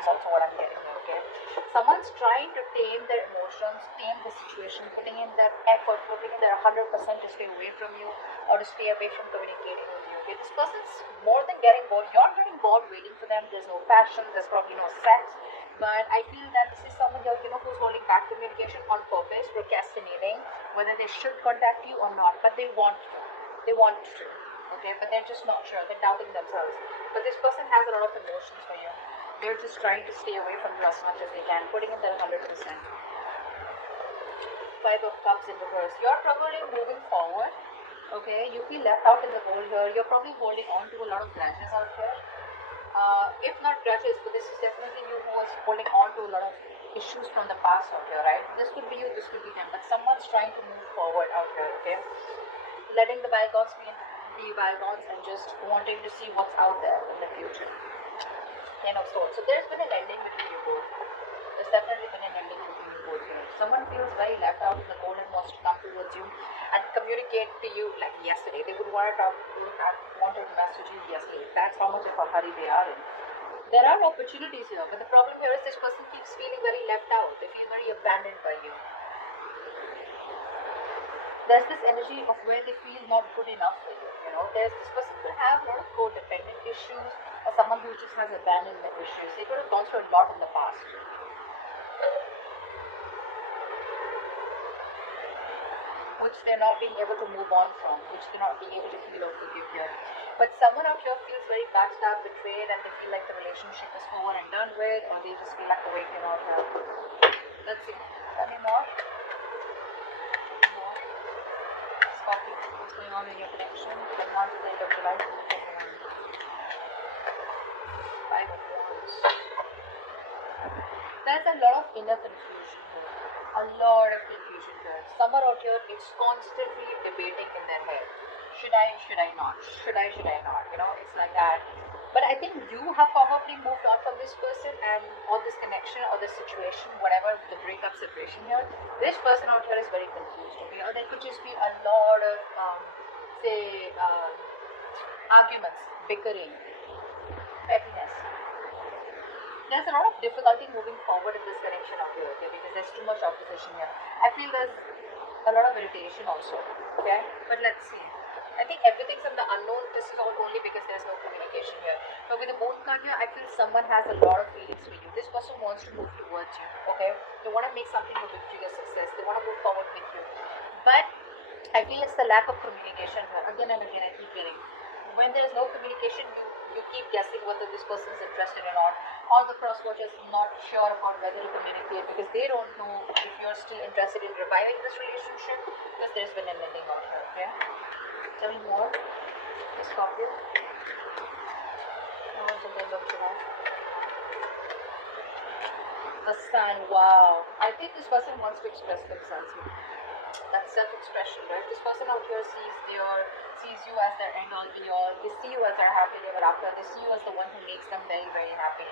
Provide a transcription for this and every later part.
is also what I'm getting here, okay? Someone's trying to tame their emotions, tame the situation, putting in their effort, putting in their 100% to stay away from you or to stay away from communicating with you, okay? This person's more than getting bored. You're getting bored waiting for them. There's no passion, there's probably no sex, but I feel that this is someone here, who's holding back communication on purpose, procrastinating, whether they should contact you or not, but they want to. They want to. Okay, but they're just not sure. They're doubting themselves. But this person has a lot of emotions for you. They're just trying to stay away from you as much as they can, putting in their 100%. Five of Cups in reverse. You're probably moving forward. Okay, you feel left out in the cold here. You're probably holding on to a lot of grudges out here. If not grudges, but this is definitely you who is holding on to a lot of issues from the past out here, right? This could be you, this could be them, but someone's trying to move forward out here, okay? Letting the bygones be bygones and just wanting to see what's out there in the future. Ten of Swords. So there's been an ending between you both. There's definitely been an ending between you both here. Someone feels very left out in the cold and wants to come towards you and communicate to you like yesterday. They would want to talk, would have wanted to message you yesterday. That's how much of a hurry they are in. There are opportunities here, but the problem here is this person keeps feeling very left out. They feel very abandoned by you. There's this energy of where they feel not good enough for you. There's this person could have a lot of codependent issues or someone who just has abandonment issues. They could have gone through a lot in the past, which they're not being able to move on from, which they're not being able to heal or forgive here. But someone out here feels very backstabbed, betrayed, and they feel like the relationship is over and done with, or they just feel like the waiting out here. Let's see. Tell me more. Scorpio, what's going on in your connection? From now to the end of July. Five of Wands. There's a lot of inner confusion here. A lot of confusion here. Someone out here is constantly debating in their head. Should I not? Should I not? It's like that. But I think you have probably moved on from this person and or this connection or this situation, whatever the breakup separation here. This person out here is very confused, okay? Or there could just be a lot of arguments, bickering, pettiness. There's a lot of difficulty moving forward in this connection out here, okay? Because there's too much opposition here. I feel there's a lot of irritation also, okay? But let's see. I think everything's in the unknown. This is all only because there's no communication here. But with the Moon card here, I feel someone has a lot of feelings for you. This person wants to move towards you, okay? They want to make something a victory, a success. They want to move forward with you. But I feel it's the lack of communication here. Again and again, I keep getting. When there's no communication, you keep guessing whether this person is interested or not. Or the cross watchers not sure about whether to communicate because they don't know if you're still interested in reviving this relationship because there's been an ending out here, okay? Tell me more, Scorpio. A sun, wow. I think this person wants to express themselves. That's self-expression, right? This person out here sees you as their end all be all. They see you as their happily ever after. They see you as the one who makes them very, very happy.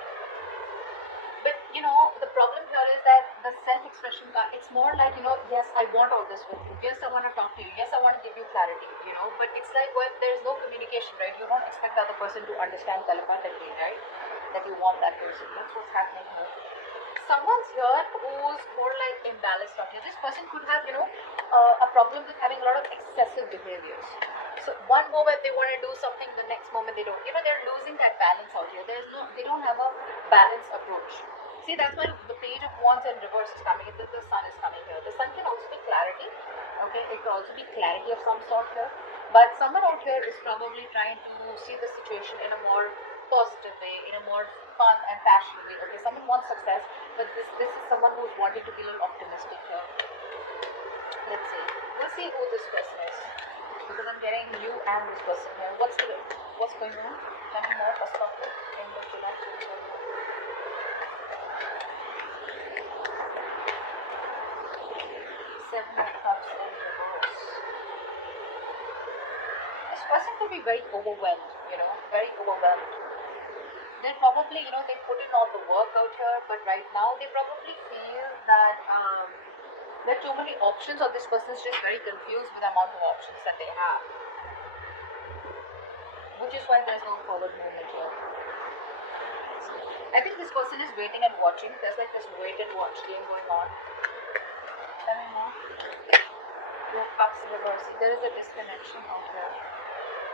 But the problem here is that the self-expression part, it's more like, yes, I want all this with you. Yes, I want to talk to you. Yes, I want to give you clarity, but it's like when there's no communication, right? You don't expect the other person to understand telepathically, right? That you want that person. That's what's happening here. Someone's here who's more like imbalanced out here. This person could have, a problem with having a lot of excessive behaviors. So one moment they want to do something, the next moment they don't. They're losing that balance out here. They don't have a balanced approach. See, that's why the Page of Wands in reverse is coming. The Sun is coming here. The Sun can also be clarity. Okay, it can also be clarity of some sort here. But someone out here is probably trying to see the situation in a more positive way, in a more fun and passionate way. Okay, someone wants success, but this is someone who's wanting to be a little optimistic here. Let's see. We'll see who this person is. Because I'm getting you and this person here. What's going on? Tell me more, first of all. End of July. Seven of Cups in reverse. This person could be very overwhelmed, very overwhelmed. They probably, they put in all the work out here, but right now they probably feel that there are too many options, or this person is just very confused with the amount of options that they have. Which is why there's no forward movement here. I think this person is waiting and watching. There's like this wait and watch game going on. Tell me more. Two of Cups reverse. See, there is a disconnection out here.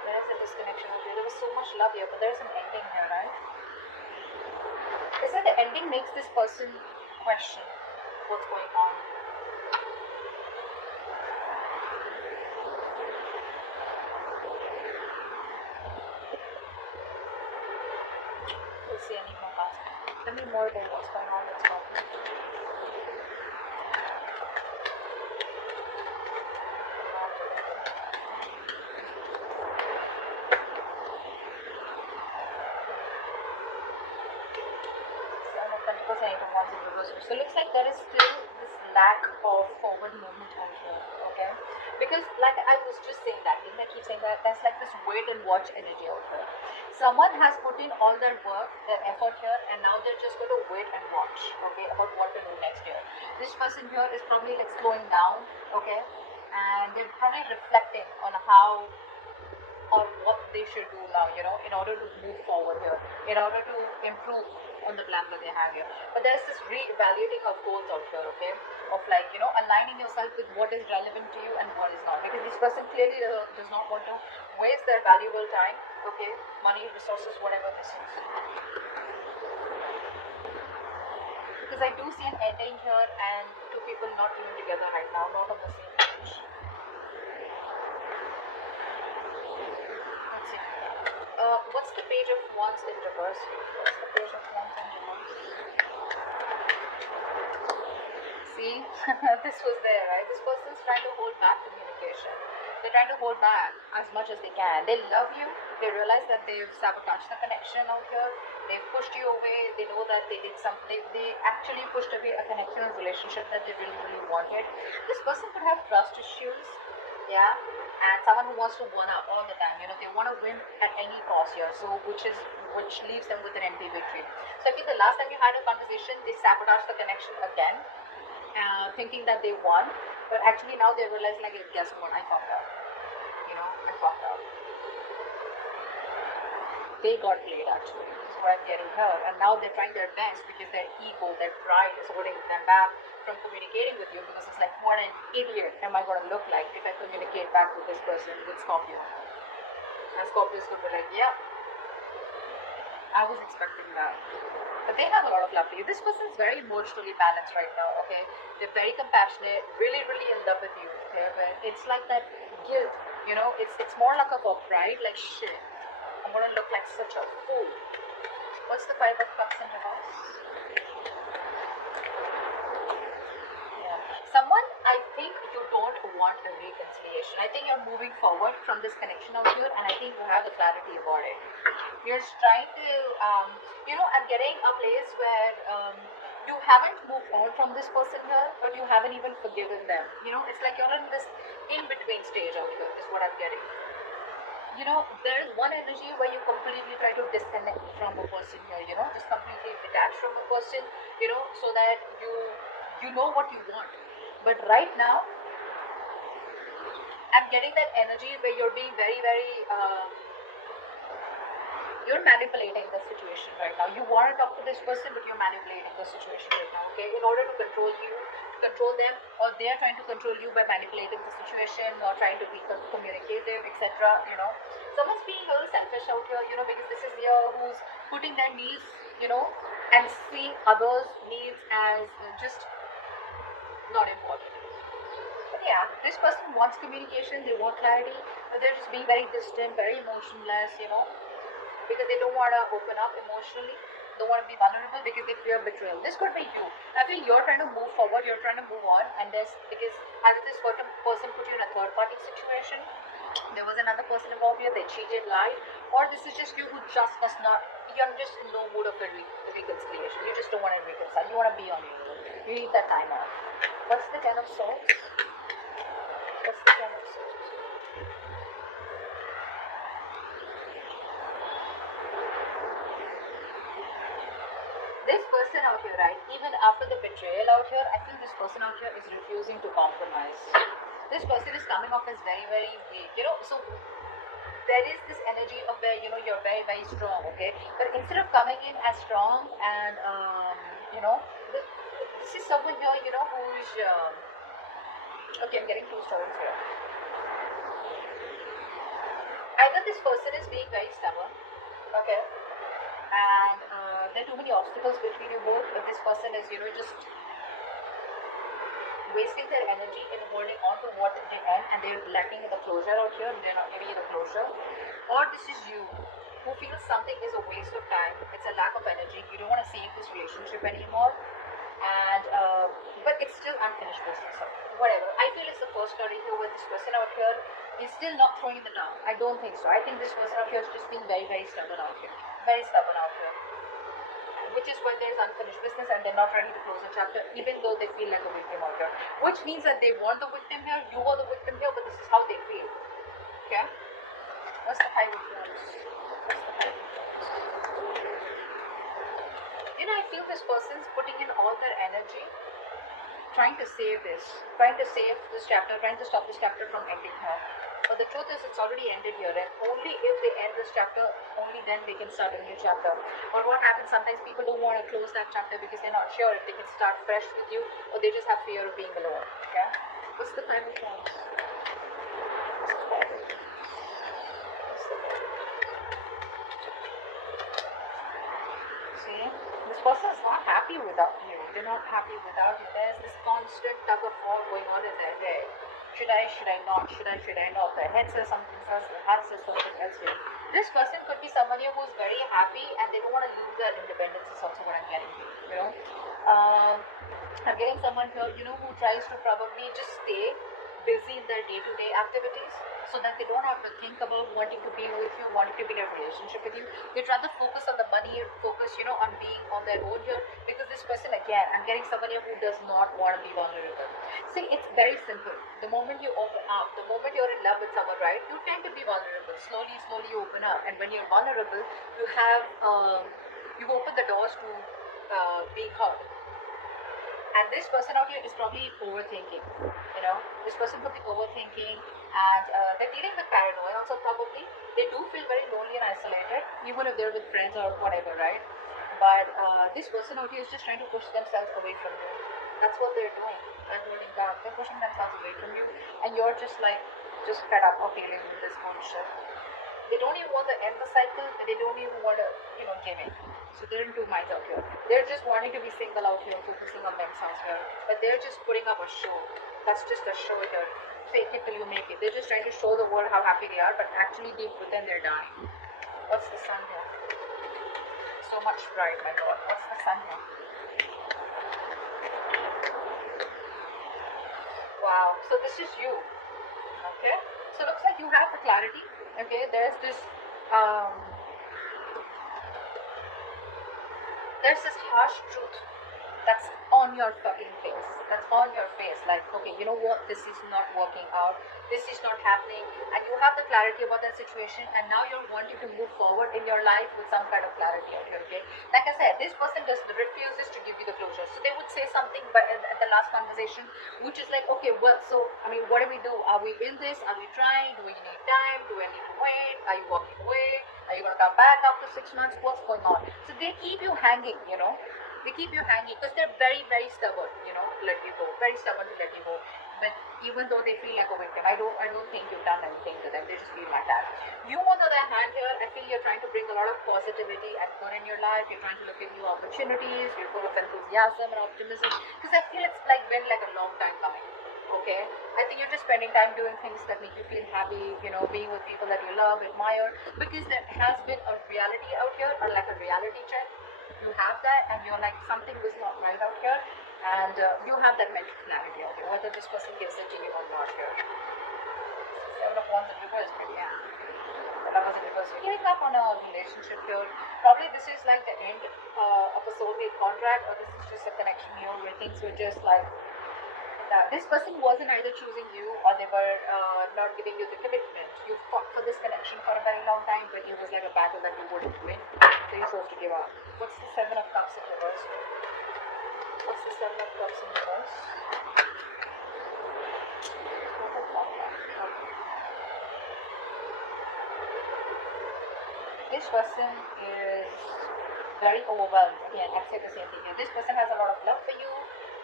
There is a disconnection out here. There was so much love here, but there is an ending here, right? Is that the ending makes this person question what's going on? We'll see any more cards. Tell me more about what's going on with Scorpio. So it looks like there is still this lack of forward movement out here, okay? Because like I was just saying that, didn't I keep saying that? There's like this wait and watch energy out here. Someone has put in all their work, their effort here, and now they're just going to wait and watch, okay, about what to do next year. This person here is probably like slowing down, okay? And they're probably reflecting on how or what they should do now, you know, in order to move forward here, in order to improve on the plan that they have here. But there's this re-evaluating of goals out here, okay, of like, you know, aligning yourself with what is relevant to you and what is not, because this person clearly does not want to waste their valuable time, okay, money, resources, whatever this is. Because I do see an ending here and two people not even together right now, not on the same page. What's the Page of Wands in reverse? What's the Page of Wands in reverse? See, this was there, right? This person's trying to hold back communication. They're trying to hold back as much as they can. They love you. They realize that they've sabotaged the connection out here. They've pushed you away. They know that they did something. They actually pushed away a connection, a relationship that they really, really wanted. This person could have trust issues. Yeah, and someone who wants to win up all the time, you know, they want to win at any cost here, so which leaves them with an empty victory. So I think the last time you had a conversation, they sabotaged the connection again, thinking that they won, but actually now they realize, like, guess what, I fucked up, you know, I fucked up. They got played, actually, this is what I'm getting here, and now they're trying their best because their ego, their pride is holding them back from communicating with you, because it's like, what an idiot am I going to look like if I communicate back with this person, with Scorpio. And Scorpios could be like, yeah, I was expecting that. But they have a lot of love for you. This person is very emotionally balanced right now, okay? They're very compassionate, really, really in love with you, okay? But it's like that guilt, you know? It's more like a pride, like, shit, I'm going to look like such a fool. What's the Five of Cups in reverse? Someone, I think you don't want a reconciliation. I think you're moving forward from this connection out here, and I think you have the clarity about it. You're trying to, you know, I'm getting a place where you haven't moved on from this person here, but you haven't even forgiven them. You know, it's like you're in this in-between stage out here, is what I'm getting. You know, there is one energy where you completely try to disconnect from a person here, you know, just completely detach from a person, you know, so that you know what you want. But right now, I'm getting that energy where you're being very, very, you're manipulating the situation right now. You want to talk to this person, but you're manipulating the situation right now, okay? In order to control you, control them, or they're trying to control you by manipulating the situation or trying to be communicative, etc., you know. Someone's being a little selfish out here, you know, because this is here who's putting their needs, you know, and seeing others' needs as just not important. But yeah, this person wants communication, they want clarity, but they're just being very distant, very emotionless, you know, because they don't want to open up emotionally, don't want to be vulnerable because they fear betrayal. This could be you. I feel you're trying to move forward, you're trying to move on, and this, because either this person put you in a third party situation, there was another person involved here, they cheated, lied, or this is just you who just does not, you're just in no mood of a reconciliation. You just don't want to reconcile, you want to be on your own. You need that time off. What's the Ten of Swords? What's the Ten of Swords? This person out here, right, even after the betrayal out here, I feel this person out here is refusing to compromise. This person is coming off as very, very weak, you know, so there is this energy of where you're very very strong, okay, but instead of coming in as strong and this is someone here who's okay, I'm getting two stories here. Either this person is being very stubborn, okay, and there are too many obstacles between you both, but this person is just wasting their energy in holding on to what they end, and they're lacking the closure out here, they're not giving you the closure. Or this is you who feels something is a waste of time, it's a lack of energy, you don't want to save this relationship anymore, and but it's still unfinished business. So whatever, I feel it's the first story here with this person out here is still not throwing in the towel. I don't think so. I think this person out here is just being very very stubborn out here, very stubborn out here, which is why there's unfinished business and they're not ready to close the chapter, even though they feel like a victim out here. Which means that they want the victim here, you are the victim here, but this is how they feel. Okay? What's the Five of Wands? What's the Five of Wands? I feel this person's putting in all their energy, trying to save this chapter, trying to stop this chapter from ending here. But the truth is, it's already ended here, and only if they end this chapter, only then they can start a new chapter. Or what happens, sometimes people don't want to close that chapter because they're not sure if they can start fresh with you, or they just have fear of being alone. Okay? What's the Five of Wands? See? This person is not happy without you. They're not happy without you. There's this constant tug of war going on in their head. Should I not? Should I not? Their head says something else, their heart says something else here. This person could be someone here who's very happy and they don't want to lose their independence, is also what I'm getting here, I'm getting someone here, who tries to probably just stay busy in their day-to-day activities so that they don't have to think about wanting to be with you, wanting to be in a relationship with you. They'd rather focus on the money, focus, on being on their own here, because this person, again, I'm getting someone here who does not want to be vulnerable. See, it's very simple. The moment you open up, the moment you're in love with someone, right, you tend to be vulnerable. Slowly you open up, and when you're vulnerable, you have, you open the doors to being hurt. And this person out here is probably overthinking, this person could be overthinking, and they're dealing with paranoia also probably. They do feel very lonely and isolated, even if they're with friends or whatever, right? But this person out here is just trying to push themselves away from you. That's what they're doing. They're holding back. They're pushing themselves away from you, and you're just fed up of dealing with this bullshit. They don't even want to end the cycle, but they don't even want to, give in. So they're in two minds out here. They're just wanting to be single out here, focusing on themselves here. But they're just putting up a show. That's just a show here. Fake it till you make it. They're just trying to show the world how happy they are, but actually deep within they're dying. What's the Sun here? So much pride, my God. What's the Sun here? Wow. So this is you. Okay? So it looks like you have the clarity. Okay? There's this harsh truth that's on your fucking face. That's on your face. Like, okay, you know what? This is not working out. This is not happening. And you have the clarity about that situation, and now you're wanting to move forward in your life with some kind of clarity out here, okay? Like I said, this person refuses to give you the closure. So they would say something but at the last conversation, which is like, okay, well, so, what do we do? Are we in this? Are we trying? Do we need time? Do I need to wait? Are you walking away? Are you going to come back after 6 months? What's going on? So they keep you hanging, They keep you hanging because they're very, very stubborn, to let you go. Very stubborn to let you go. But even though they feel like a victim, I don't think you've done anything to them. They just feel like that. You, on the other hand, here, I feel you're trying to bring a lot of positivity and good in your life. You're trying to look at new opportunities. You're full of enthusiasm and optimism. Because I feel it's been a long time coming. Okay? I think you're just spending time doing things that make you feel happy, being with people that you love, admire. Because there has been a reality out here, or like a reality check. You have that, and you're like, something was not right out here, and you have that mental clarity out here, whether this person gives it to you or not here. Seven of Wands in reverse, yeah. The Lovers in reverse. You're giving up on a relationship here. Probably this is like the end of a soulmate contract, or this is just a connection here where things were just like that. This person wasn't either choosing you, or they were not giving you the commitment. You fought for this connection for a very long time, but it was like a battle that you wouldn't win. So you chose to give up. What's the Seven of Cups in reverse? What's the Seven of Cups in reverse? this person is very overwhelmed. Again, I'd say the same thing here. This person has a lot of love for you,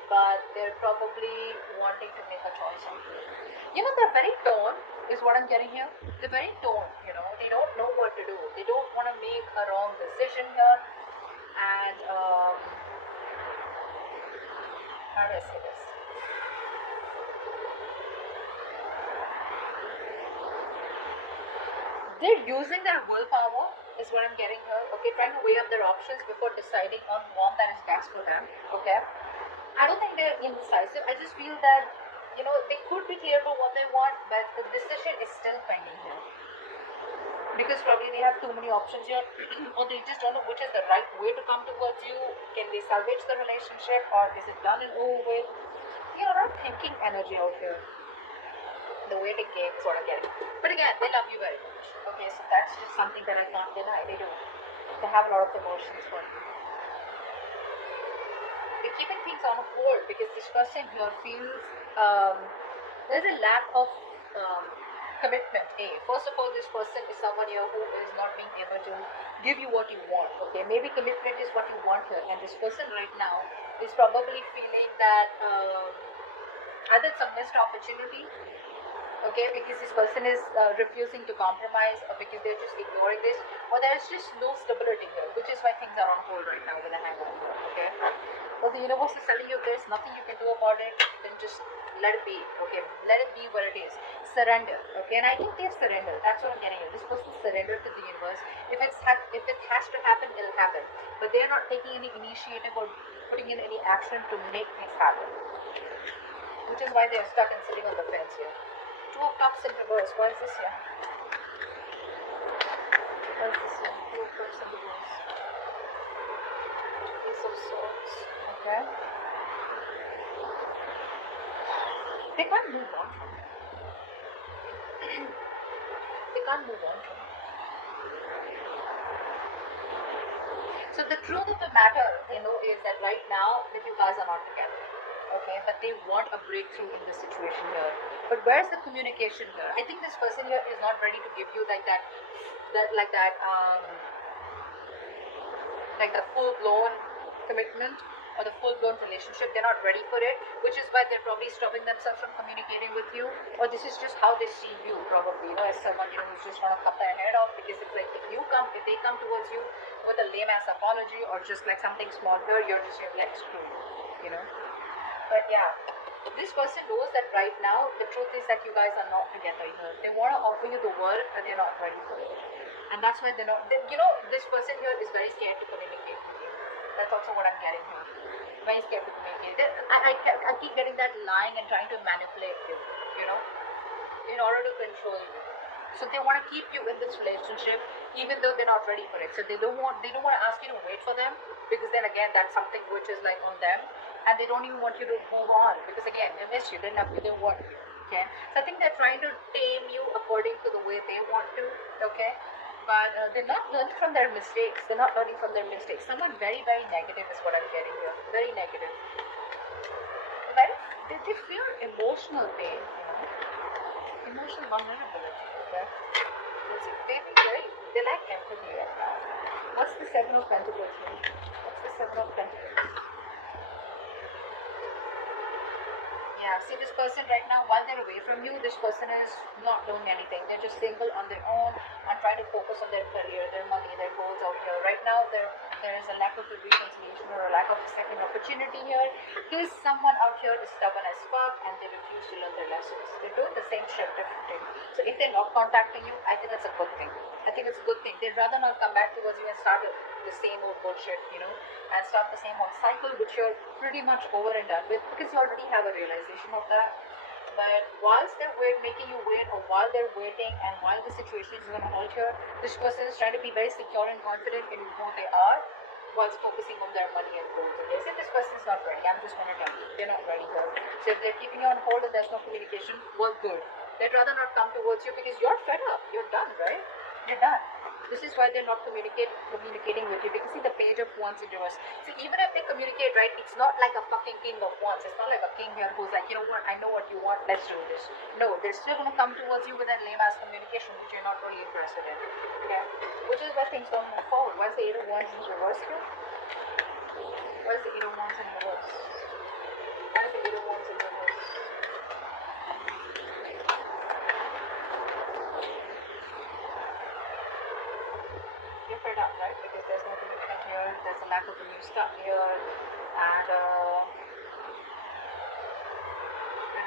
but they're probably wanting to make a choice on you. You know, they're very torn, is what I'm getting here. They're very torn, you know. They don't know what to do. They don't want to make a wrong decision here. And, how do I say this? They're using their willpower, is what I'm getting here. Okay, trying to weigh up their options before deciding on one that is best for them. Okay, I don't think they're indecisive. I just feel that, you know, they could be clear about what they want, but the decision is still pending here. Because probably they have too many options here, or they just don't know which is the right way to come towards you. Can they salvage the relationship, or is it done and over with? You're not thinking energy out here. The waiting game is what I'm getting. But again, they love you very much. Okay, so that's just something that I can't deny. They do. They have a lot of emotions for you. They're keeping things on hold because this person here feels there's a lack of commitment. First of all, this person is someone here who is not being able to give you what you want. Okay, maybe commitment is what you want here, and this person right now is probably feeling that either it's a missed opportunity. Okay, because this person is refusing to compromise, or because they're just ignoring this, or there's just no stability here, which is why things are on hold right now with the Hangman here. Okay, well, the universe is telling you there's nothing you can do about it, then just let it be. Okay, let it be what it is. Surrender. Okay, and I think they've surrendered. That's what I'm getting at. This person surrendered to the universe. If it has to happen, it'll happen. But they're not taking any initiative or putting in any action to make things happen, which is why they're stuck and sitting on the fence here. Two of Cups in reverse. Why is this here? Why is this here? Two of Cups in reverse. Ace of Swords. Okay. They can't move on from it. They can't move on from it. So the truth of the matter, they know, is that right now that you guys are not together. Okay, but they want a breakthrough in this situation here. But where's the communication here? I think this person here is not ready to give you like the full-blown commitment or the full-blown relationship. They're not ready for it, which is why they're probably stopping themselves from communicating with you. Or this is just how they see you, probably, you know, as someone, you know, who's just want to cut their head off. Because it's like if they come towards you with a lame-ass apology or just like something small here, you're just like screwed, you know. But yeah, this person knows that right now, the truth is that you guys are not together here. They want to offer you the world, but they're not ready for it. And that's why they're not, you know, this person here is very scared to communicate with you. That's also what I'm getting here. Very scared to communicate. I keep getting that lying and trying to manipulate you, you know, in order to control you. So they want to keep you in this relationship, even though they're not ready for it. So they don't want to ask you to wait for them, because then again, that's something which is like on them. And they don't even want you to move on, because again, they miss you, they love you, they want you. Okay, so I think they're trying to tame you according to the way they want to. Okay, but they're not learning from their mistakes. They're not learning from their mistakes. Someone very, very negative is what I'm getting here. Very negative. They feel emotional pain, you know, emotional vulnerability. Okay, they lack empathy right now. What's the Seven of Pentacles here? What's the Seven of Pentacles? Yeah, see this person right now, while they're away from you, this person is not doing anything. They're just single on their own and trying to focus on their career, their money, their goals out here. Right now, there is a lack of a reconciliation or a lack of a second opportunity here. Because someone out here is stubborn as fuck and they refuse to learn their lessons. They're doing the same shit differently. So if they're not contacting you, I think that's a good thing. I think it's a good thing. They'd rather not come back towards you and start the same old bullshit, you know, and start the same old cycle, which you're pretty much over and done with, because you already have a realization of that. But whilst they're making you wait, or while they're waiting, and while the situation is going to alter, this person is trying to be very secure and confident in who they are, whilst focusing on their money and goals. Okay, so this person is not ready. I'm just going to tell you, they're not ready here. So if they're keeping you on hold and there's no communication, well, good. They'd rather not come towards you because you're fed up. You're done, right? You're done. This is why they're not communicating with you. Because see the Page of Wands in reverse. See, even if they communicate, right, it's not like a fucking King of Wands. It's not like a king here who's like, you know what, I know what you want, let's do this. No, they're still gonna come towards you with that lame ass communication which you're not really interested in. Okay? Which is why things don't move forward. Why is the Eight of Wands in reverse here? Why is the Eight of Wands in reverse? Why is the Eight of Wands in reverse? You're fed up, right? Because there's no commitment here, there's a lack of a new start here, and you're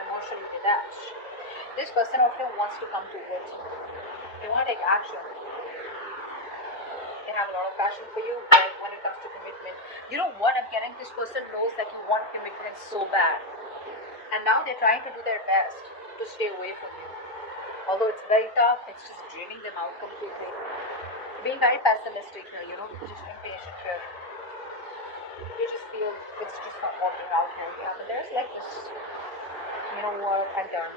emotionally detached. This person often wants to come towards you. They want to take action. They have a lot of passion for you, but when it comes to commitment, you know what I'm getting? This person knows that you want commitment so bad. And now they're trying to do their best to stay away from you. Although it's very tough, it's just draining them out completely. Being very pessimistic here, you know, just impatient here. You just feel it's just not working out here. Yeah, but there's like this, you know what, I'm done.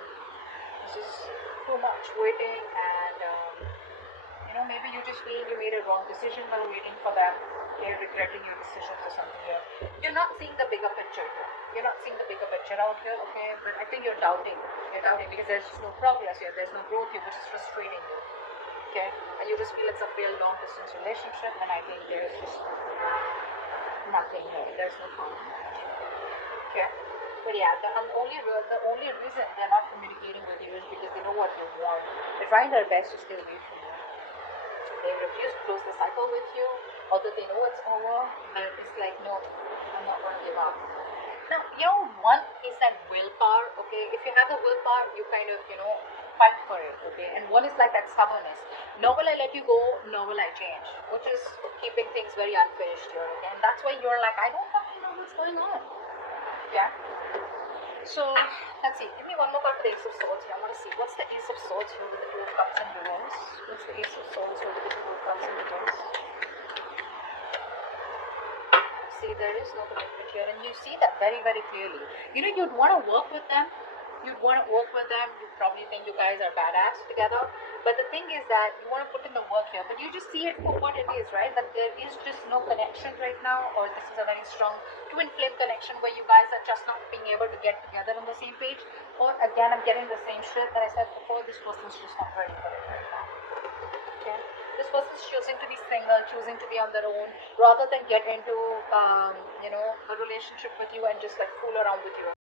This is too much waiting, and you know, maybe you just feel you made a wrong decision while waiting for them. They're regretting your decisions or something here. You're not seeing the bigger picture here. You're not seeing the bigger picture out here, okay? But I think you're doubting. You're doubting because there's just no progress here. There's no growth here, which is frustrating you. Okay? And you just feel it's a real long distance relationship, and I think there's just nothing here. There's no problem. Okay? But yeah, the only reason they're not communicating with you is because they know what you want. They're trying their best to stay away from you. They refuse to close the cycle with you, although they know it's over, but it's like, no, I'm not going to give up. Now, you know, one is that willpower, okay? If you have the willpower, you kind of, you know, fight for it, okay? And one is like that stubbornness. Nor will I let you go, nor will I change, which is keeping things very unfinished here, okay? And that's why you're like, I don't fucking know what's going on, yeah? So, let's see. Give me one more card for the Ace of Swords here. I want to see. What's the Ace of Swords here with the Two of Cups in reverse? What's the Ace of Swords here with the Two of Cups in reverse? See, there is no commitment here, and you see that very, very clearly. You know, you'd want to work with them. You probably think you guys are badass together. But the thing is that you want to put in the work here, but you just see it for what it is, right? That there is just no connection right now, or this is a very strong twin flame connection where you guys are just not being able to get together on the same page. Or again, I'm getting the same shit that I said before. This person's just not ready for it right now. Okay? This person's choosing to be single, choosing to be on their own, rather than get into, you know, a relationship with you and just like fool around with you.